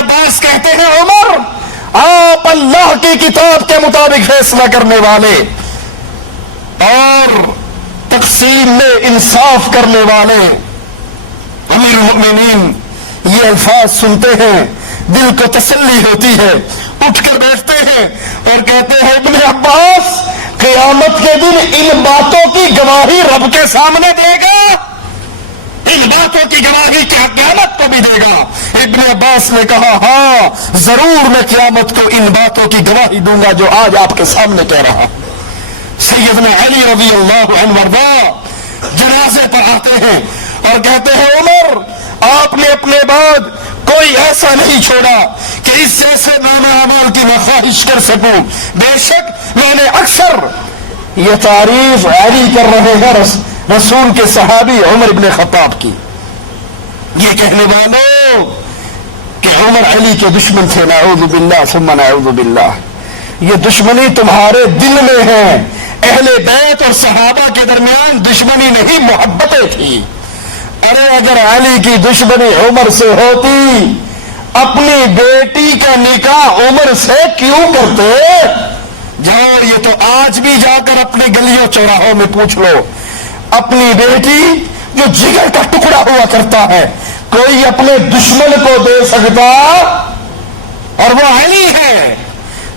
عباس کہتے ہیں عمر آپ اللہ کی کتاب کے مطابق فیصلہ کرنے والے اور تقسیم میں انصاف کرنے والے امیر المؤمنین یہ الفاظ سنتے ہیں دل کو تسلی ہوتی ہے، اٹھ کر بیٹھتے ہیں اور کہتے ہیں ابن عباس قیامت کے دن ان باتوں کی گواہی رب کے سامنے دے گا، ان باتوں کی گواہی کیا قیامت کو بھی دے گا؟ ابن عباس نے کہا ہاں ضرور میں قیامت کو ان باتوں کی گواہی دوں گا جو آج آپ کے سامنے کہہ رہا۔ سیدنا علی رضی اللہ عنہ وارضاہ جنازے پر آتے ہیں اور کہتے ہیں عمر آپ نے اپنے بعد کوئی ایسا نہیں چھوڑا کہ اس جیسے نام اعمال کی میں خواہش کر سکوں، بے شک میں نے اکثر یہ تعریف علی کر رہے ہیں رسول کے صحابی عمر ابن خطاب کی، یہ کہنے والوں کہ عمر علی کے دشمن تھے، نعوذ باللہ ثم نعوذ باللہ، یہ دشمنی تمہارے دل میں ہے، اہل بیت اور صحابہ کے درمیان دشمنی نہیں محبتیں تھی۔ ارے اگر علی کی دشمنی عمر سے ہوتی اپنی بیٹی کا نکاح عمر سے کیوں کرتے؟ جاؤ یہ تو آج بھی جا کر اپنی گلیوں چوراہوں میں پوچھ لو، اپنی بیٹی جو جگر کا ٹکڑا ہوا کرتا ہے کوئی اپنے دشمن کو دے سکتا؟ اور وہ علی ہے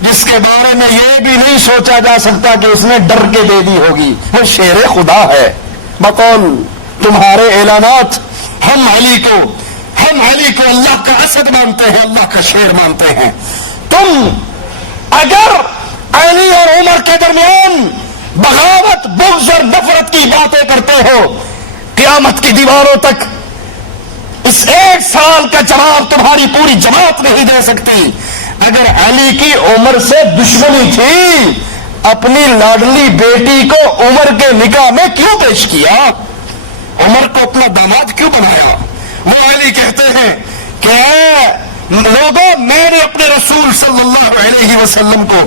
جس کے بارے میں یہ بھی نہیں سوچا جا سکتا کہ اس نے ڈر کے دے دی ہوگی، وہ شیر خدا ہے بقول تمہارے اعلانات۔ ہم علی کو اللہ کا اسد مانتے ہیں، اللہ کا شیر مانتے ہیں۔ تم اگر علی اور عمر کے درمیان بغاوت بغض اور نفرت کی باتیں کرتے ہو قیامت کی دیواروں تک اس ایک سال کا جواب تمہاری پوری جماعت نہیں دے سکتی۔ اگر علی کی عمر سے دشمنی تھی اپنی لاڈلی بیٹی کو عمر کے نکاح میں کیوں پیش کیا؟ عمر کو اپنا داماد کیوں بنایا؟ وہ علی کہتے ہیں کہ لوگوں میں نے اپنے رسول صلی اللہ علیہ وسلم کو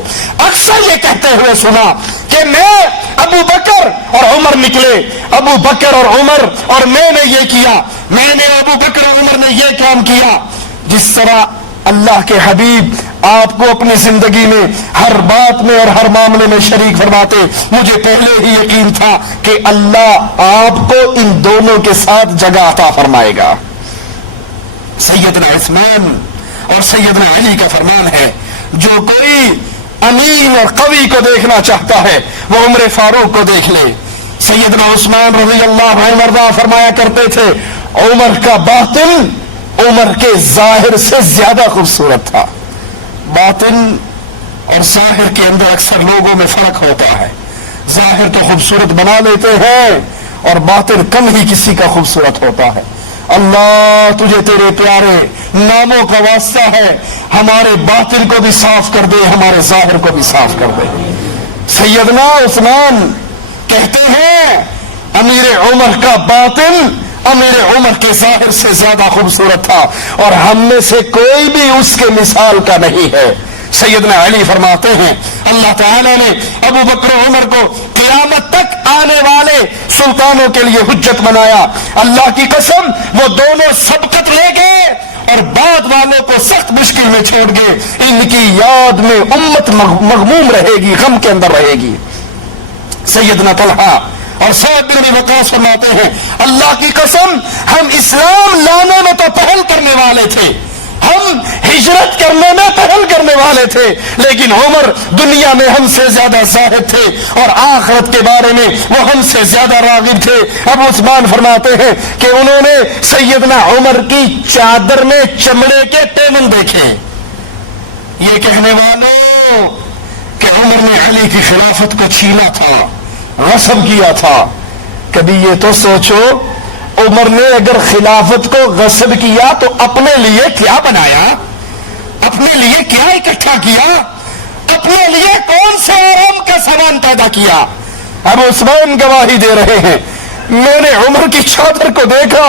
اکثر یہ کہتے ہوئے سنا کہ میں ابو بکر اور عمر نکلے، ابو بکر اور عمر اور میں نے یہ کیا، میں نے ابو بکر اور عمر نے یہ کام کیا۔ جس طرح اللہ کے حبیب آپ کو اپنی زندگی میں ہر بات میں اور ہر معاملے میں شریک فرماتے، مجھے پہلے ہی یقین تھا کہ اللہ آپ کو ان دونوں کے ساتھ جگہ عطا فرمائے گا۔ سیدنا عثمان اور سیدنا علی کا فرمان ہے جو کوئی امین اور قوی کو دیکھنا چاہتا ہے وہ عمر فاروق کو دیکھ لے۔ سیدنا عثمان رضی اللہ عنہ وارضاہ فرمایا کرتے تھے عمر کا باطن عمر کے ظاہر سے زیادہ خوبصورت تھا۔ باطن اور ظاہر کے اندر اکثر لوگوں میں فرق ہوتا ہے، ظاہر تو خوبصورت بنا لیتے ہیں اور باطن کم ہی کسی کا خوبصورت ہوتا ہے۔ اللہ تجھے تیرے پیارے ناموں کا واسطہ ہے ہمارے باطن کو بھی صاف کر دے، ہمارے ظاہر کو بھی صاف کر دے۔ سیدنا عثمان کہتے ہیں امیر عمر کا باطن امیر عمر کے ظاہر سے زیادہ خوبصورت تھا اور ہم میں سے کوئی بھی اس کے مثال کا نہیں ہے۔ سیدنا علی فرماتے ہیں اللہ تعالیٰ نے ابو بکر و عمر کو قیامت تک آنے والے سلطانوں کے لیے حجت بنایا۔ اللہ کی قسم وہ دونوں سبقت لے گئے اور بعد والوں کو سخت مشکل میں چھوڑ گئے، ان کی یاد میں امت مغموم رہے گی، غم کے اندر رہے گی۔ سیدنا طلحہ اور سعد بن ابی وقاص فرماتے ہیں اللہ کی قسم ہم اسلام لانے میں تو پہل کرنے والے تھے، ہم ہجرت کرنے میں پہل کرنے والے تھے، لیکن عمر دنیا میں ہم سے زیادہ زاہد تھے اور آخرت کے بارے میں وہ ہم سے زیادہ راغب تھے۔ ابو عثمان فرماتے ہیں کہ انہوں نے سیدنا عمر کی چادر میں چمڑے کے ٹیمن دیکھے۔ یہ کہنے والوں کہ عمر نے علی کی خلافت کو چھینا تھا، غصب کیا تھا۔ کبھی یہ تو سوچو عمر نے اگر خلافت کو غصب کیا تو اپنے لیے کیا بنایا، اپنے لیے کیا اکٹھا کیا، اپنے لیے کون سے آرام کا سامان پیدا کیا؟ اب عثمان گواہی دے رہے ہیں میں نے عمر کی چادر کو دیکھا،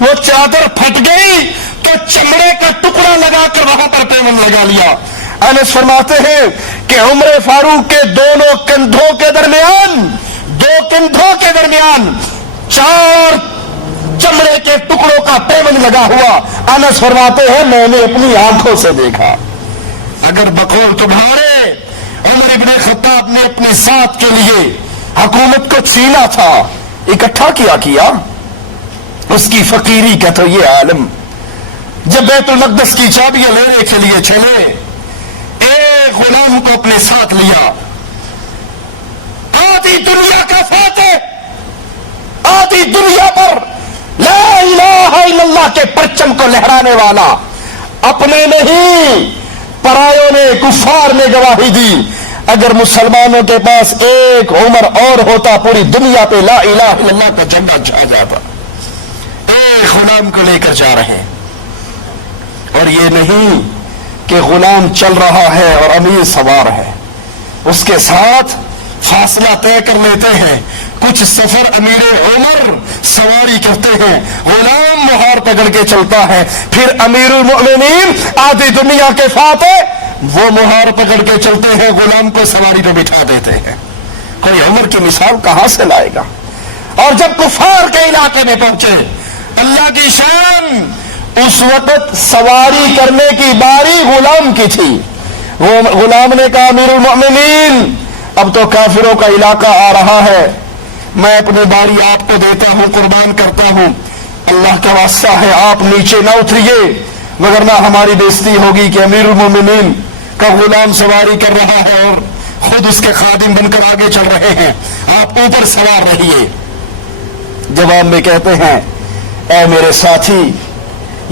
وہ چادر پھٹ گئی تو چمڑے کا ٹکڑا لگا کر وہاں پر پیمن لگا لیا۔ انس فرماتے ہیں کہ عمر فاروق کے دونوں کندھوں کے درمیان 4 چمڑے کے ٹکڑوں کا پیوند لگا ہوا۔ انس فرماتے ہیں میں نے اپنی آنکھوں سے دیکھا۔ اگر بقول تمہارے عمر ابن خطاب نے اپنی ذات کے لیے حکومت کو چھینا تھا، اکٹھا کیا اس کی فقیری کا تو یہ عالم جب بیت المقدس کی چابیاں لینے کے لیے چلے، ایک غلام کو اپنے ساتھ لیا، آدھی دنیا کا فاتح، آدھی دنیا پر لا الہ الا اللہ کے پرچم کو لہرانے والا، اپنے نہیں پرایوں نے، کفار نے گواہی دی اگر مسلمانوں کے پاس ایک عمر اور ہوتا پوری دنیا پہ لا الہ الا اللہ کا جھنڈا چھا جاتا۔ ایک غلام کو لے کر جا رہے ہیں، اور یہ نہیں کہ غلام چل رہا ہے اور امیر سوار ہے، اس کے ساتھ فاصلہ طے کر لیتے ہیں، کچھ سفر امیر عمر سواری کرتے ہیں، غلام مہار پکڑ کے چلتا ہے، پھر امیر المؤمنین آدھی دنیا کے فاتح وہ مہار پکڑ کے چلتے ہیں، غلام کو سواری پہ بٹھا دیتے ہیں۔ کوئی عمر کی مثال کہاں سے لائے گا؟ اور جب کفار کے علاقے میں پہنچے، اللہ کی شان، اس وقت سواری کرنے کی باری غلام کی تھی۔ غلام نے کہا امیر المؤمنین اب تو کافروں کا علاقہ آ رہا ہے، میں اپنی باری آپ کو دیتا ہوں، قربان کرتا ہوں، اللہ کا واسطہ ہے آپ نیچے نہ اتریے وگرنہ ہماری بےزتی ہوگی کہ امیر المومنین کا غلام سواری کر رہا ہے اور خود اس کے خادم بن کر آگے چل رہے ہیں، آپ اوپر سوار رہیے۔ جواب میں کہتے ہیں اے میرے ساتھی،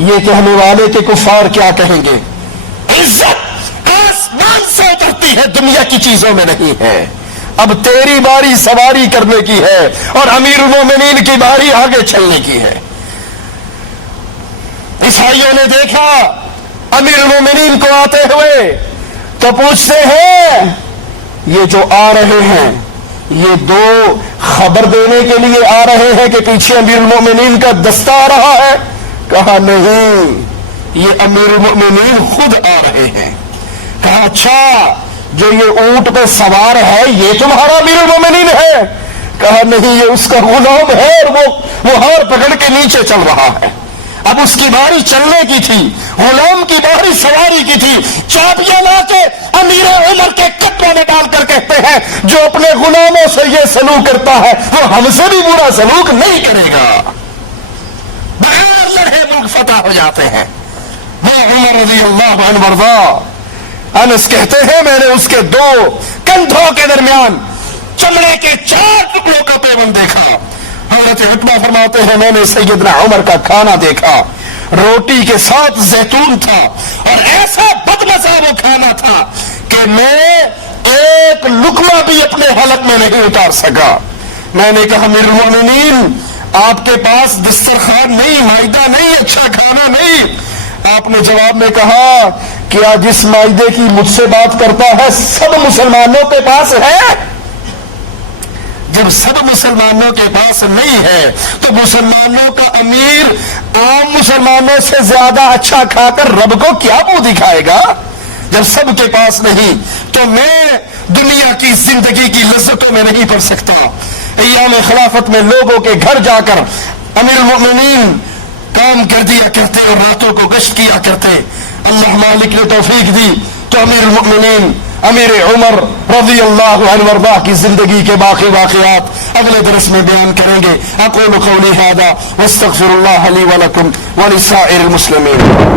یہ کہنے والے کہ کفار کیا کہیں گے؟ عزت آسمان سے اترتی ہے، دنیا کی چیزوں میں نہیں ہے۔ اب تیری باری سواری کرنے کی ہے اور امیر المومنین کی باری آگے چلنے کی ہے۔ عیسائیوں نے دیکھا امیر المومنین کو آتے ہوئے تو پوچھتے ہیں یہ جو آ رہے ہیں یہ دو خبر دینے کے لیے آ رہے ہیں کہ پیچھے امیر المومنین کا دستہ آ رہا ہے؟ کہا نہیں، یہ امیر المومنین خود آ رہے ہیں۔ کہا اچھا، جو یہ اونٹ پہ سوار ہے یہ تمہارا امیر المومنین ہے؟ کہا نہیں، یہ اس کا غلام ہے اور وہ ہار پکڑ کے نیچے چل رہا ہے۔ اب اس کی باری چلنے کی تھی، غلام کی باری سواری کی تھی۔ چابیاں لا کے امیر عمر کے قدموں میں ڈال کر کہتے ہیں جو اپنے غلاموں سے یہ سلوک کرتا ہے وہ ہم سے بھی برا سلوک نہیں کرے گا۔ بغیر لڑے ملک فتح ہو جاتے ہیں۔ وہ عمر رضی اللہ عنہ وارضاہ، انس کہتے ہیں میں نے اس کے دو کندھوں کے درمیان چمڑے کے 4 ٹکڑوں کا پیوند دیکھا۔ حضرت عتبہ فرماتے ہیں میں نے سیدنا عمر کا کھانا دیکھا، روٹی کے ساتھ زیتون تھا اور ایسا بدمزہ وہ کھانا تھا کہ میں ایک لقمہ بھی اپنے حلق میں نہیں اتار سکا۔ میں نے کہا امیر المومنین آپ کے پاس دسترخوان نہیں، مائدہ نہیں، اچھا کھانا نہیں؟ آپ نے جواب میں کہا کیا جس مائدے کی مجھ سے بات کرتا ہے سب مسلمانوں کے پاس ہے؟ جب سب مسلمانوں کے پاس نہیں ہے تو مسلمانوں کا امیر عام مسلمانوں سے زیادہ اچھا کھا کر رب کو کیا منہ دکھائے گا؟ جب سب کے پاس نہیں تو میں دنیا کی زندگی کی لذتوں میں نہیں پڑ سکتا۔ ایام خلافت میں لوگوں کے گھر جا کر امیر المؤمنین کام کر دیا کرتے اور راتوں کو گشت کیا کرتے۔ اللہ مالک نے توفیق دی تو امیر المؤمنین امیر عمر رضی اللہ عنہ وارضاہ کی زندگی کے باقی واقعات اگلے درس میں بیان کریں گے۔ اقول قولی ھذا واستغفر اللہ لی ولکم ولسائر المسلمین۔